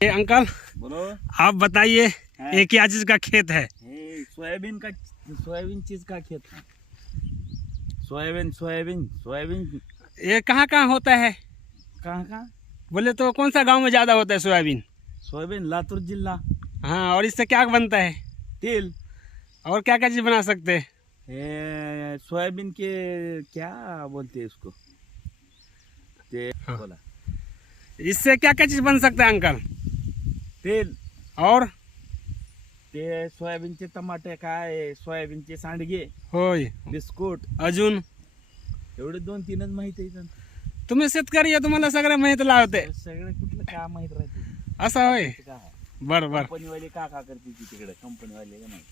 Uncle बोलो। आप बताइए ये क्या चीज का खेत है? सोयाबीन चीज का खेत है। सोयाबीन ये कहाँ कहाँ होता है? कहाँ बोले तो कौन सा गांव में ज्यादा होता है सोयाबीन? सोयाबीन लातूर जिला। हाँ, और इससे क्या बनता है? तेल। और क्या क्या चीज बना सकते हैं? सोयाबीन के क्या बोलते हैं उसको? हाँ। बोला इससे क्या क्या चीज बन सकता है अंकल? तेल। और ते सोयाबीनचे टमाटे काय, सोयाबीनचे सांडगे, होय बिस्कुट, अजून एवढे 2-3च माहिती आहे. तुम्ही शेतकरी आहे, तुम्हाला सगळं माहित लावते. सगळे कुठलं काय माहित राहते? असं होय. काय बर बर, कंपनीवाले का करते ती तिकडे? कंपनीवाले नाही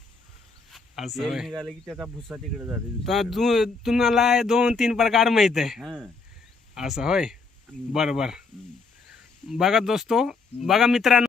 असं तेल होय. निघालं की त्याचा भुसा तिकडे जाते तर दुसरीकडे. तुम्हाला 2-3 प्रकार माहित आहे. हा. असं होय. बर बर. हम्म. बघा दोस्तो, बघा मित्रांनो,